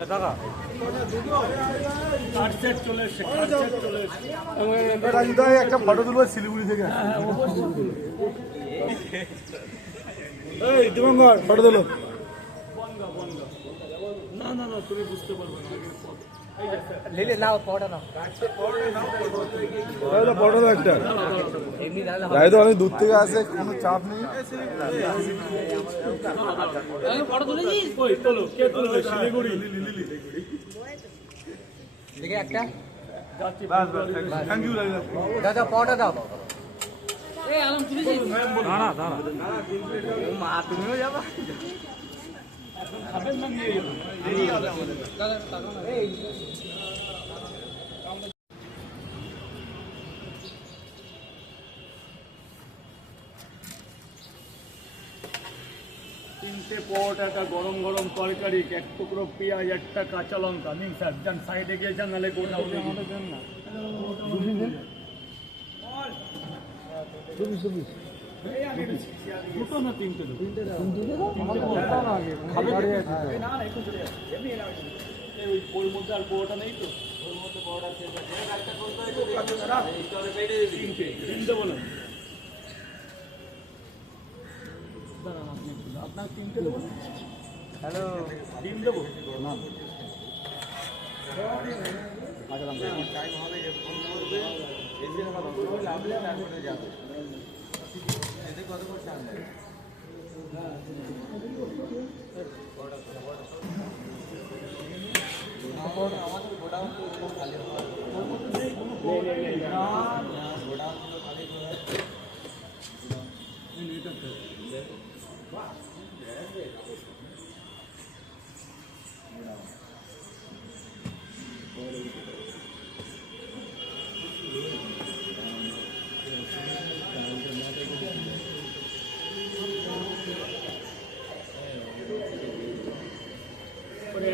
একটা ফটো তুলবো শিলিগুড়ি থেকে। দিবঙ্কর ফটো তুলো। না না না তুমি বুঝতে পারবে না। অনেক দূর থেকে আসে, কোনো চাপ নেই। দাদা পটা দাও। তুমিও যাবা? তিনটে পট, একটা গরম গরম তরকারি, এক টুকরো পেঁয়াজ, একটা কাঁচা লঙ্কা নিন স্যার। যান সাইডে গিয়ে যান, নাহলে গোটা দুটো না তিনটে ওর মধ্যে আর পোটা নেই তো, ওর মধ্যে পোটা তিনটে বলো। আপনার তিনটে দেবো। হ্যালো, ডিম দেবো না? টাইম হবে যে ফোন করবে, তারপরে যাবে। এতে কত করে চান দেয়? আমাদের গোডাউন তো খালি হয়।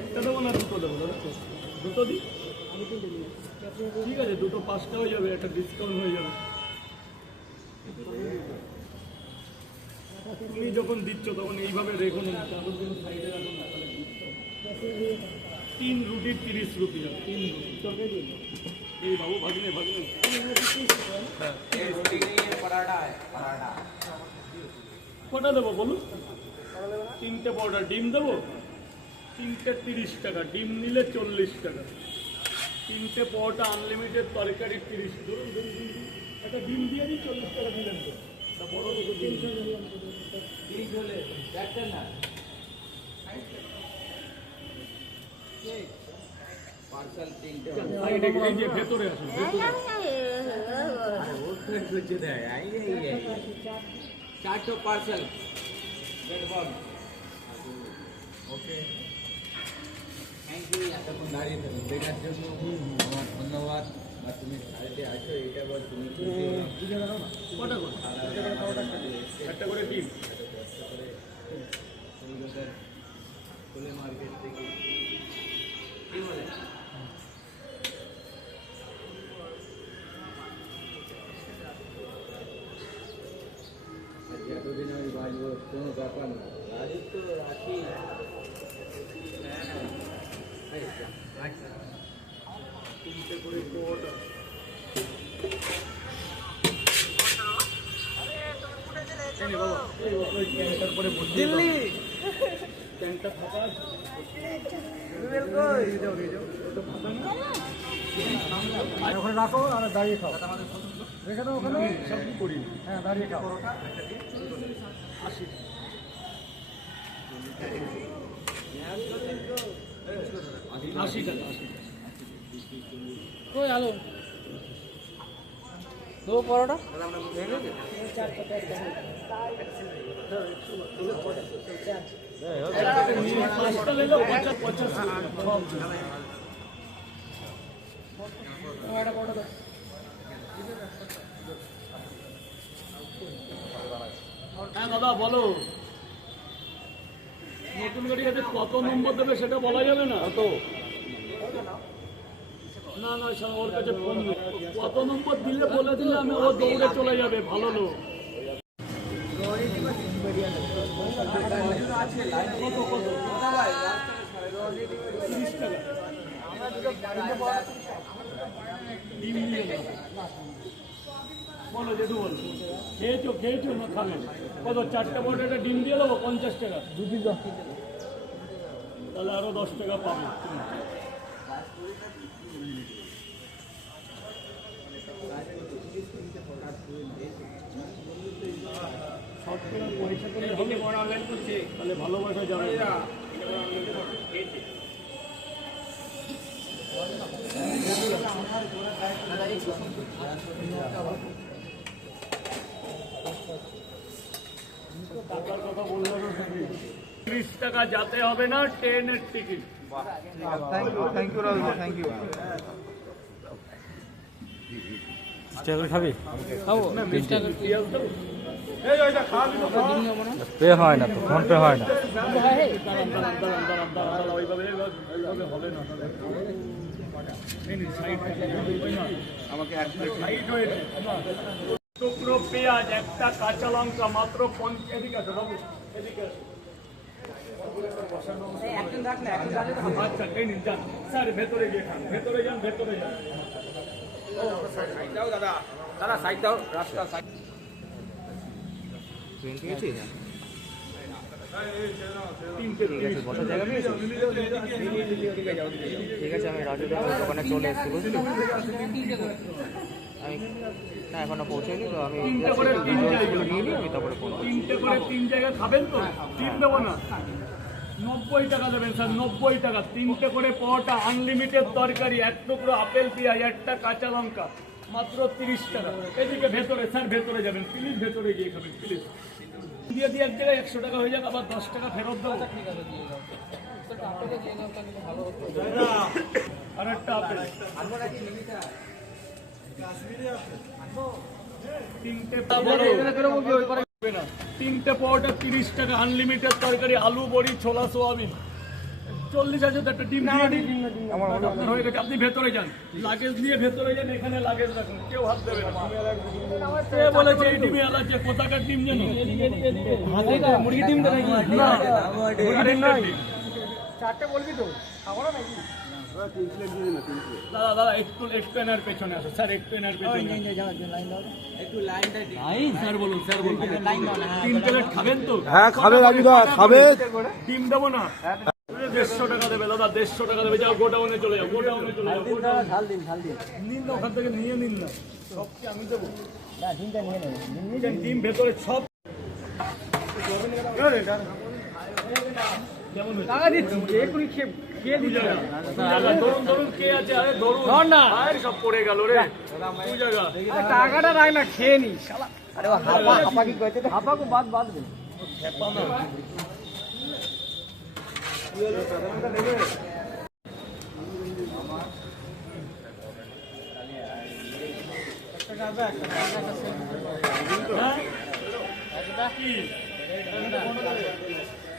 একটা দেবো না দুটো দেবো? দুটো দিই, ঠিক আছে। দুটো 5টা হয়ে যাবে, একটা ডিসকাউন্ট হয়ে যাবে। তুমি যখন দিচ্ছ তখন এইভাবে রেখো না, চাদর দিন সাইডে রাখো না। 3 রুটি 30 রুপি যাবে। 3 রুটি এই বাবু ভাগনে ভাগনে কটা দেবো বলুন? 3টে পরোটা। ডিম দেবো? 3টে 30 টাকা, ডিম নিলে 40 টাকা। 3টে পরোটা, আনলিমিটেড তরকারি 30। ধরুন একটা ডিম দিয়ে দিই, 40 টাকা দিলেন তো। বড় দুটো ডিম ভেতরে আসুন, চারটো পার্সেল। Okay, thank you. এতক্ষণ দাঁড়িয়ে থাকো দেখার জন্য আমার ধন্যবাদ। আর তুমি সাইডে আসো, এটা বল তুমি কটা করে? একটা করে ডিম। ফুলে মার্কেট থেকে কি বলে? এতদিন আমি বাঁচবো কোনো ব্যাপার না, রাজু তো রাখি। তিনটে করে পরোটা। দিল্লি ট্যাঙ্কটা ফাঁকা আছে? ওখানে রাখো আর দাঁড়িয়ে খাও। রেখে দাও ওখানে, সব করি। হ্যাঁ দাঁড়িয়ে খাও। 80 টাকা। কই আলো দো পরোটা। হ্যাঁ দাদা বলো, নতুন গাড়ি আছে, কত নম্বর দেবে সেটা বলা যাবে না তো? না না স্যার, ওর কাছে ফোন কত নম্বর দিলে বলে দিলে আমি, ও দৌড়ে চলে যাবে। ভালো লোক। কত 30 ডিম দিয়ে দাও। বলো জেঠু বলো, খেয়েছো না খাবে? কত 4টে পরোটা ডিম দিয়ে দেবো 50 টাকা, 2 পিস 10 টাকা, তাহলে আরো 10 টাকা পাবে। শর্ট করে পয়সা করে হবে, অনলাইন করছে, তাহলে ভালোবাসা যাবে না। টাকার কথা বললে 30 টাকা যেতে হবে না, ট্রেনের ticket. Thank you Rahul, thank you. খাবি খাবো না, মিষ্টি পেঁয়াজ দেবো। পে হয় না তো, ফোন পে হয় না। ওইভাবে হবে না। আমাকে টুকরো পেঁয়াজ, একটা কাঁচা লঙ্কা, মাত্র 50। এদিকে আছে বাবু, এদিকে আছে। আচ্ছা এই নিন, যান স্যার, ভেতরে গিয়ে খান, ভেতরে যান। দাদা দাদা সাইড দাও, রাস্তা সাইড। ঠিক আছে, আমি রাজু দোকানে চলে এসেছি, বুঝলি? আমি না এখনো পৌঁছাইনি তো, আমি তিনটে করে 3 জায়গা, নিয়ে নিই, আমি তারপরে ফোন করছি। 3টে করে 3 জায়গা খাবেন তো? 3 দেবো না, 90 টাকা দেবেন স্যার, 90 টাকা। 3টে করে পরোটা, আনলিমিটেড তরকারি, 1 টুকরো আপেল পেঁয়াজ, একটা কাঁচা লঙ্কা, মাত্র 30 টাকা। এদিকে ভেতরে স্যার, ভেতরে যাবেন প্লিজ, ভেতরে গিয়ে খাবেন প্লিজ। দিয়ে এক জায়গায় 100 টাকা হয়ে যাক, আবার 10 টাকা ফেরত দেবো। আর একটা আপেল, 3টে পরোটা 30 টাকা, আনলিমিটেড তরকারি, আলু বড়ি ছোলা সোয়াবিন 40 আছে। তো একটা ডিম দিয়ে দিন, আপনার হয়ে গেছে। আপনি ভেতরে যান, লাগেজ নিয়ে ভেতরে যান, এখানে লাগেজ রাখুন, কেউ হাত দেবে না। কে বলেছে এই ডিমে আলাদা? কোথাকার ডিম জানো? মুরগি ডিম তো নাকি? না, মুরগি ডিম নয়। 4টে বলবি তো, খাবো না নাকি? দাদা একটু এনার পেছনে আসো স্যার, একটু এনার পেছনে। স্যার বলুন, 3 প্লেট খাবেন তো? হ্যাঁ খাবে রাজুদা, খাবে। ডিম দেবো না, 150 টাকা দেবে দাদা, 150 টাকা দেবে। যাও গোডাউনে চলে যাও, গোডাউনে চলে যাও। নিন না, ওখান থেকে নিয়ে নিন না, সব কি আমি দেবো? ডিম ভেতরে সব কেমন টাকা দিচ্ছি, এখনই খেয়ে দিলে ধরুন কে আছে? আরে ধরুন না, সব পড়ে গেল রে। 2 জায়গা টাকাটা রাখ না, খেয়ে নি। আরে হাপা কি কইতে? হাপা কো বাদ দে, খেপা না।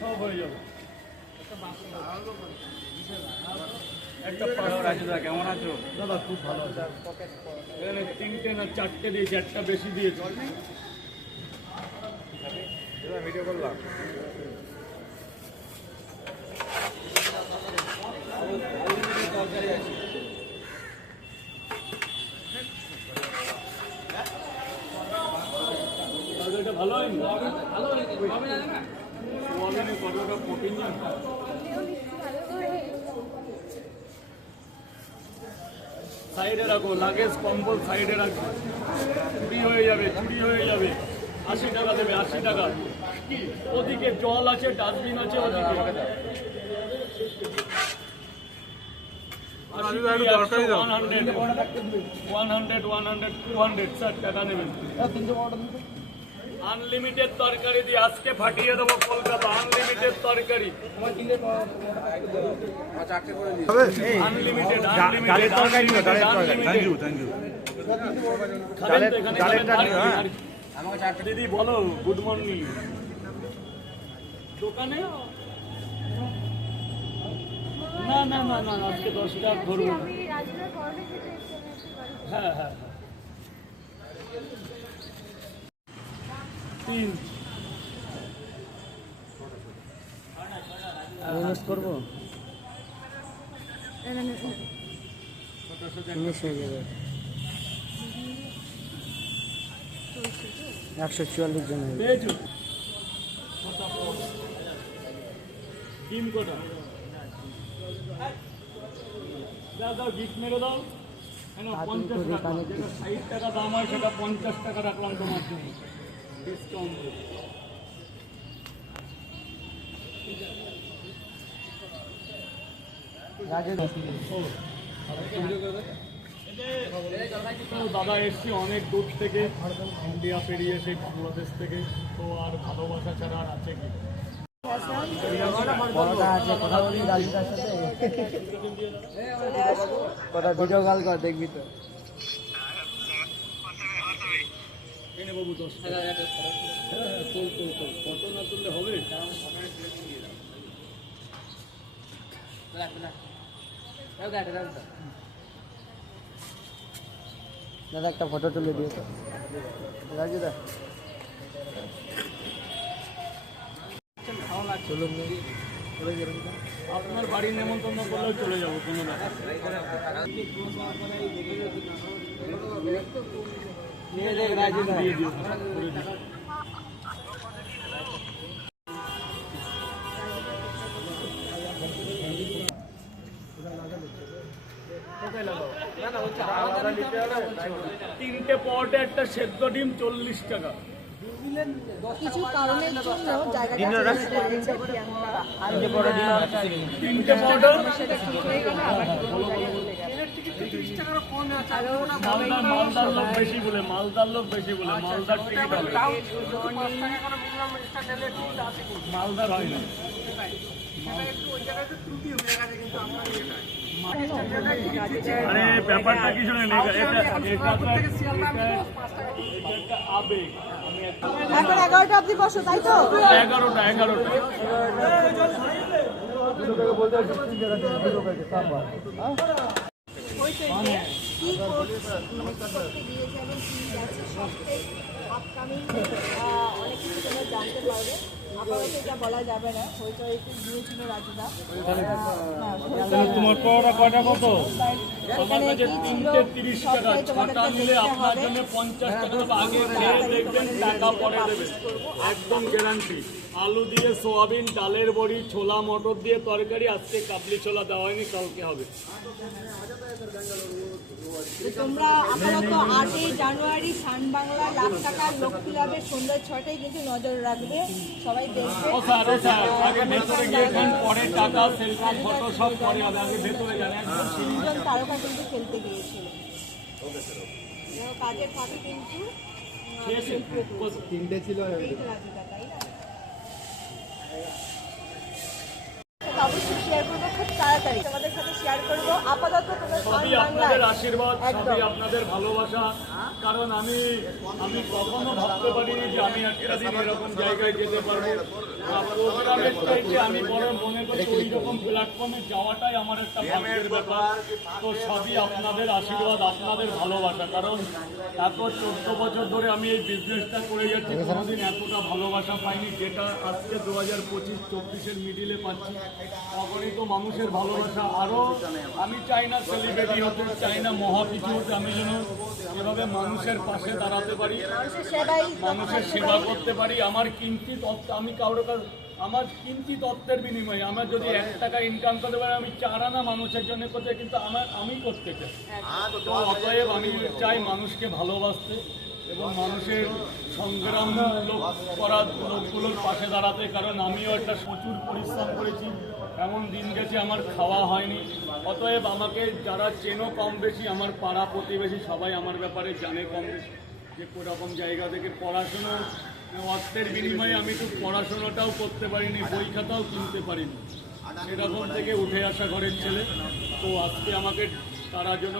সব হয়ে যাবে। একটা রাজুদা কেমন আছো? দাদা খুব ভালো আছে। এখানে 3টে না 4টে দিয়েছে, একটা বেশি দিয়েছে। ভিডিও করলাম। এটা ভালো হয়নি? ভালো হয়নি, সোয়াবিনে কতটা প্রোটিন জানো? সাইডে রাখো, লাগেজ কম্বল সাইডে রাখো, চুরি হয়ে যাবে। 80 টাকা দেবে, 80 টাকা। কি ওদিকে জল আছে, ডাস্টবিন আছে ওদিকে। 100, 200 স্যার টাকা নেবেন। আনলিমিটেড তরকারি দিয়ে আজকে ফাটিয়ে দেবো কলকাতা। আনলিমিটেড তরকারি, আনলিমিটেড দিদি বলো গুড মর্নিং। দোকানে না আজকে 10 টাকা ধরবো। হ্যাঁ 3 করবো। একটার সাথে মিস হয়ে যাবে 144 জন হয়ে যাবে। পেয়েছো ডিম কটা দাও দাও গিফট মেরে দাও কেন 50 টাকা যেটা 60 টাকা দাম হয় সেটা 50 টাকা রাখলাম তোমার জন্য ডিসকাউন্ট দাদা এসছি অনেক দূর থেকে ইন্ডিয়া পেরিয়ে সেই বাংলাদেশ থেকে তো আর ভালোবাসা ছাড়া আর আছে কি কথা ভিডিও কল কর দেখবি তো এনে বাবু 10 টাকা তোল ফটো না তুললে হবে দাদা একটা ফটো তুলে দিও তো রাজু দা চলুন আপনার বাড়ির নেমন্তন্ন করলেও চলে যাবো কোনো ব্যাপার নিয়ে দেখ রাজু দা দিয়ে দিও করে দিও। তিনটে পটে একটা সেদ্ধ ডিম 40 টাকা কিছু কারণের জন্য জায়গাটা চেঞ্জ করেছে তিনটে পটে সেটা ঠিক হয়ে গেল আবার কোনো জায়গায় চলে গেল মালদার লোক বেশি বলে মালদার টিকিট হবে মালদার হয় না আরে ব্যাপারটা কি শুনে এটা আবেগ আমি এখন 11টা অবধি বসো তাই তো 11টা কি করতে দিয়েছে এবং কি যাচ্ছে সবটাই আপকামিং অনেক কিছু তোমরা জানতে পারবে আপাতত এটা বলা যাবে না হয়তো একটু দিয়েছিল রাজুদা তোমার পড়া কয়টা কত এখানে কি ছিল 30 টাকা ছটা নিলে আপনার জন্য 50 টাকা দেবো। আগে খেয়ে দেখবেন টাকা পরে দেবেন একদম গ্যারান্টি আলু দিয়ে সোয়াবিন ডালের বড়ি ছোলা মটর দিয়ে তরকারি আজকে কাবলি ছোলা দেওয়া হয়নি কালকে হবে তোমরা আপাতত 8ই জানুয়ারি সান বাংলা লাখ টাকার লক্ষ্মী লাভের সন্ধ্যা 6টায় কিন্তু নজর রাখবে সবাই দেখবে ও স্যার আগে ভেতরে গিয়েছেন পরে টাকা সেলফি ফটো সব পরে হবে আগে ভেতরে যান একদম তিনজন তারকা কিন্তু খেলতে গিয়েছিল কাজের ফাঁকে কিন্তু খেয়েছেন তিনটে ছিল রাজুদা তাই না অবশ্যই শেয়ার করবো খুব তাড়াতাড়ি তোমাদের সাথে শেয়ার করবো আপাতত তোমরা সবই আপনাদের আশীর্বাদ সবই আপনাদের ভালোবাসা কারণ আমি কখনো ভাবতে পারিনি যে আমি একটা দিন এরকম জায়গায় যেতে পারবো প্রোগ্রামের চাইতে আমি বড় মনে করি ওই রকম প্ল্যাটফর্মে যাওয়াটাই আমার একটা ভাগ্যের ব্যাপার তো সবই আপনাদের আশীর্বাদ আপনাদের ভালোবাসা কারণ এত 14 বছর ধরে আমি এই বিজনেসটা করে যাচ্ছি কোনোদিন এতটা ভালোবাসা পাইনি যেটা আজকে 2025-24-এর মিডিলে পাচ্ছি অগণিত মানুষের ভালোবাসা আরও আমি চাই না সেলিব্রিটি হতে চাই না মহা কিছু হতে আমি যেন এভাবে মানুষের পাশে দাঁড়াতে পারি মানুষের সেবা করতে পারি আমার কিঞ্চিত আমি কারোর কাছে আমার কিঞ্চিত অর্থের বিনিময়ে আমার যদি 1 টাকা ইনকাম করতে পারি আমি 4 আনা মানুষের জন্য করতে কিন্তু আমি করতে চাই তো অতএব আমি চাই মানুষকে ভালোবাসতে এবং মানুষের সংগ্রাম করার লোকগুলোর পাশে দাঁড়াতে কারণ আমিও একটা প্রচুর পরিশ্রম করেছি এমন দিন গেছে আমার খাওয়া হয়নি অতএব আমাকে যারা চেনো কম বেশি আমার পাড়া প্রতিবেশী সবাই আমার ব্যাপারে জানে কম বেশি যে কোরকম জায়গা থেকে পড়াশুনো অর্থের বিনিময়ে আমি তো পড়াশোনাটাও করতে পারিনি বই খাতাও কিনতে পারিনি সেরকম থেকে উঠে আসা ঘরের ছেলে তো আজকে আমাকে তারা যেন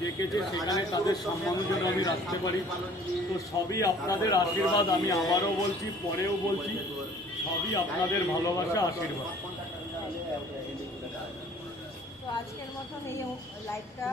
ডেকেছে সেখানে তাদের সম্মানও যেন আমি রাখতে পারি তো সবই আপনাদের আশীর্বাদ আমি আবারও বলছি পরেও বলছি সবই আপনাদের ভালোবাসা আশীর্বাদ তো আজকের মতন এই লাইভটা